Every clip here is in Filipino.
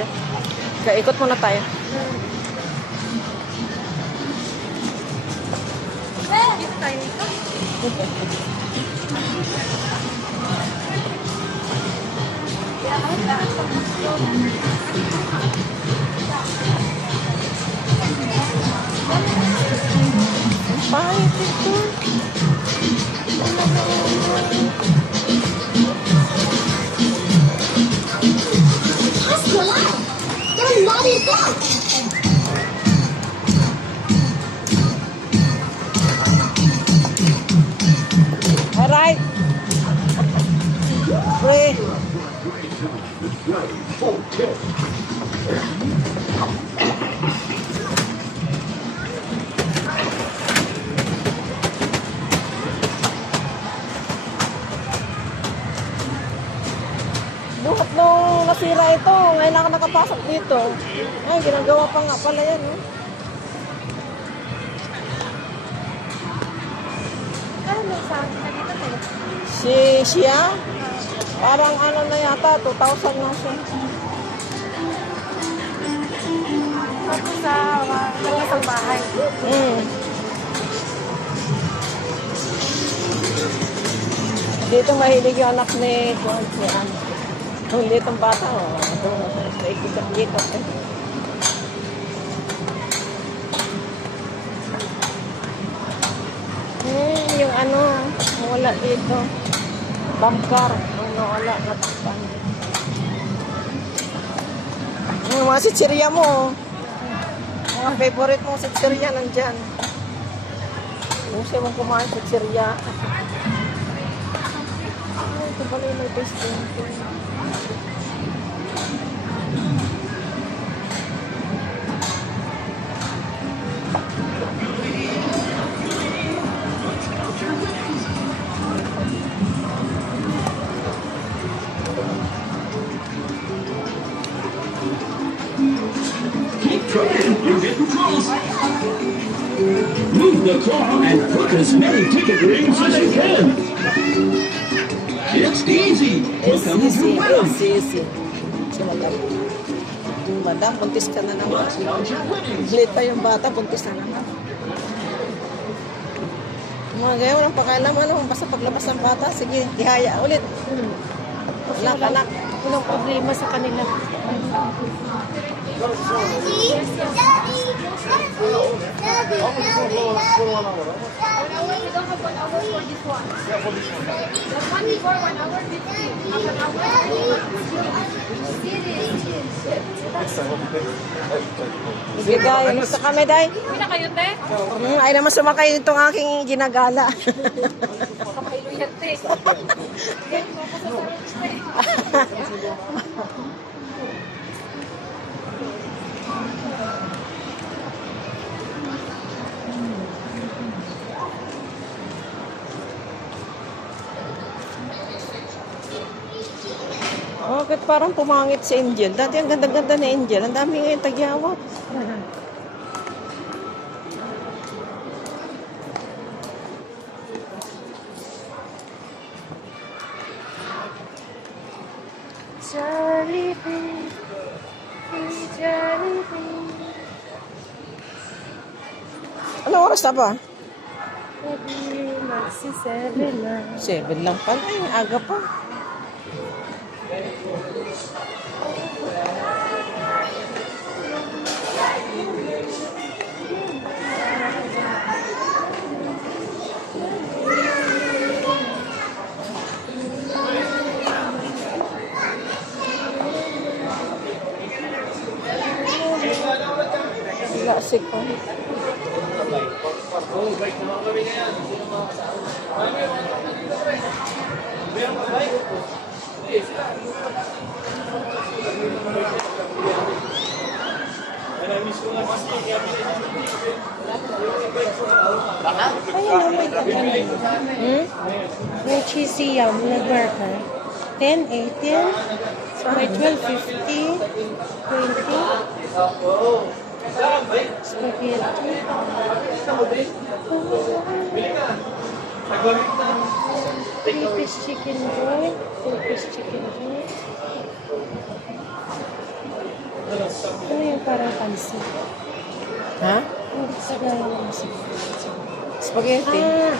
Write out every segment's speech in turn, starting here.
dyan. Kaya ikot muna tayo. Dito tayo dito. Ang pangit ito. Ask your life. They're not in doubt. Alright. Pre. Buhat nung nasira ito, ngayon ako nakapasok dito. Ay, ginagawa pa nga pala yan. Oh. Ano sa akin na dito tayo? Siya, parang ano na yata, 2,000 na siya. Tapos sa isang bahay. Dito mahilig yung anak ni Kuan. Ang litong bata, ikot-ikot. Yung ano, wala dito. Bangkar, ang nawala, natakpan. Yung mga sitsirya mo, mga favorite mong sitsirya nandyan. Kung siya mong kumain sitsirya. Ito pala yung may tasting. Keep trying, you're getting close. Move the car and put as many ticket rings as you can. It's easy. Look how you win. Easy. Si Madam. Madam, buntis ka na naman. Let's count your winnings. Late pa yung bata, buntis na naman. Mga gaya, walang pakialam. Ano, basta paglabas ng bata, sige, ihaya ulit. Anak. Walang problema sa kanila. Daddy, Daddy, Daddy, Daddy, Daddy, We don't have 1 hour for this one. Yeah, for this one. The one before 1 hour 50. Half an hour. Sige, Day. Gusto kami, Day. Uwi na kayo, te? Ay naman sumakay itong aking ginagala. Kapaylo yan, te. Bakit parang pumangit si Angel? Dati ang ganda-ganda ni Angel. Ang dami ngayon tagyawat. Jollibee, Jollibee. Anong oras na ba? Magsi-7 na. 7 lang pala. Ay, aga pa. Lasik ko. May cheesy yum na burger. 10, 18. So may 12.50. 20. Spaghetti. 4-piece chicken joy. 4-piece chicken joy. Ano yung parang pansit? Ha? Hindi sa gano'n. Spaghetti. Ah!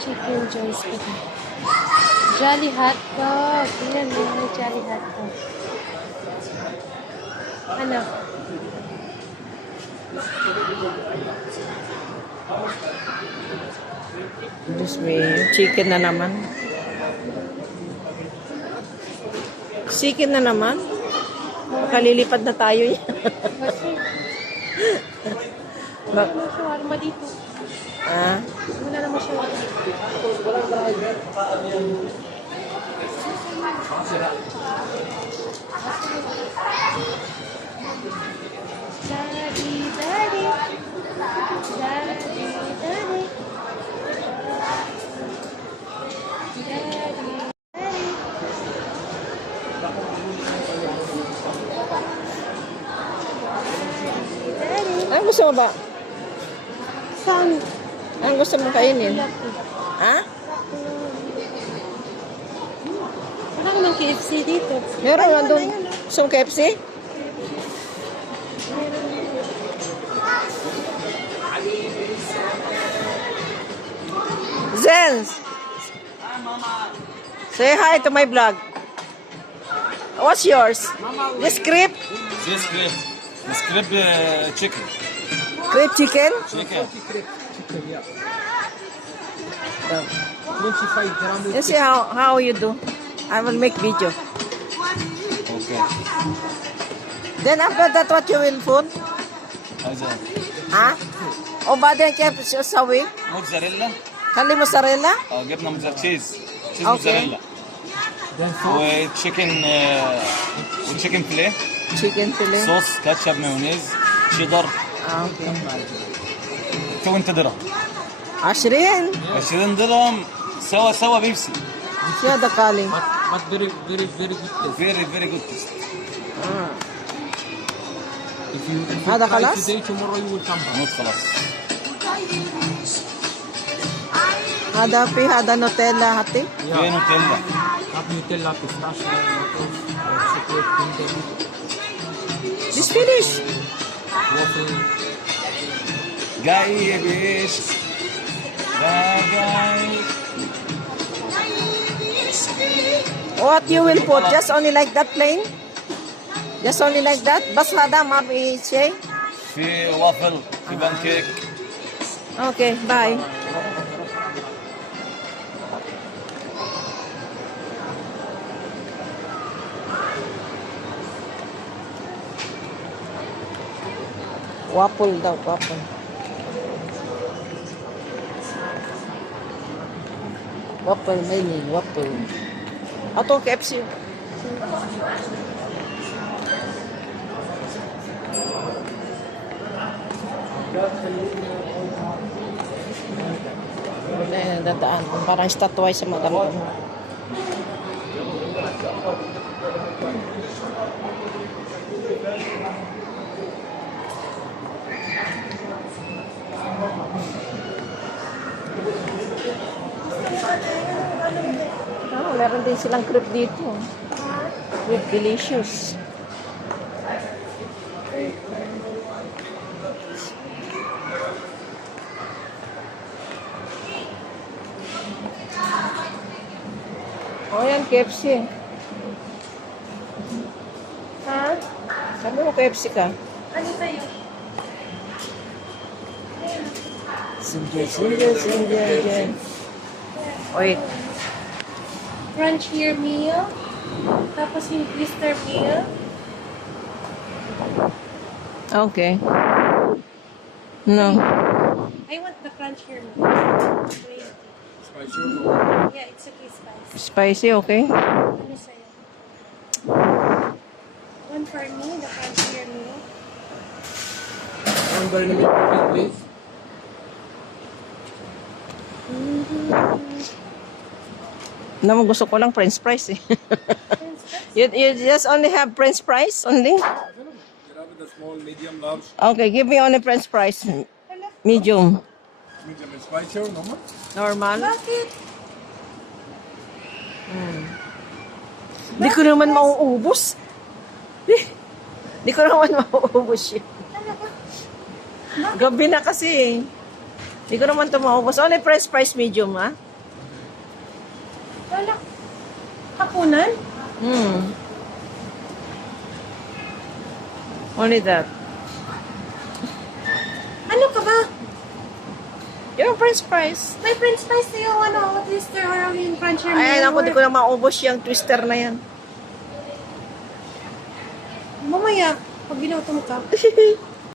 Chicken joy spaghetti. Jolly hot dog. Tingnan mo yung jolly hot dog. Ano? Diyos me, chicken na naman. Chicken na naman? Makalilipad na tayo yan. Kasi, wala Ba- naman shawarma dito. ah? Wala naman shawarma dito. Daddy, daddy. Daddy, daddy. Daddy, daddy. Daddy. Ano gusto mo ba? Saan? Ano gusto mo kainin? Ha? Wala naman KFC dito. Meron Ayun, nandun. ayun, Gusto mo KFC? Zens! Say hi to my vlog. What's yours? This crepe? This crib. This crib chicken. Crepe chicken? Chicken. You see how you do. I will make video. Okay. Then after that, what you will put? هذا ها؟ وبعدين كيف تسوي؟ موتزاريلا. خلي موزاريلا؟ جبنا موتزاريلا تشيز. تشيز Okay. موتزاريلا. وتشيكن وتشيكن فيليه. Chicken fillet. صوص كاتشب مايونيز شيدر. Okay. 20 درهم. 20. 20 درهم سوا بيبسي. شو هذا قالي؟ But very, very, very good taste. very good taste. If you هذا try خلاص؟ today, tomorrow you will come back. موت خلاص. هذا في هذا نوتيلا هاتي. في نوتيلا. Have Nutella, pistachio, lotus, or chocolate, Kinder, This finish. waffle. جاي يا بيش. جاي. What you will put? Just only like that plain? Just only like that? بس هذا ما في شيء. في وافل. في بانكيك. Okay, bye. Waffle daw, waffle. Waffle, may waffle. Ato KFC. Dadaan. Parang statue sa maganda. Meron din silang crepe dito. Crepe delicious. Oh, yan, KFC. Ha? Sabi mo KFC ka? Ano sa'yo? Sindian. Wait. Crunchier meal. Tapos yung twister meal. Okay. No. I want the crunchier meal. Wait. Yeah, it's okay spicy. Spicy, okay? Ano sa'yo? One for me, the crunchier meal. One Bernamid perfect, please. Naman gusto ko lang french fries eh. you just only have french fries only? The small, medium, large, Okay, give me only french fries. Medium. medium and spicy or normal. Normal. Bakit? Di ko naman mauubos. Di ko naman mauubos yun. Gabi na kasi. Di ko naman ito maubos. Only price medium, ha? Wala. Hapunan? Only that. Ano ka ba? Yung price. May french fries na yung twister or yung cruncher na Ay, yun. ako, di ko na maubos yung twister na yan. Mamaya, pag ginutom ka.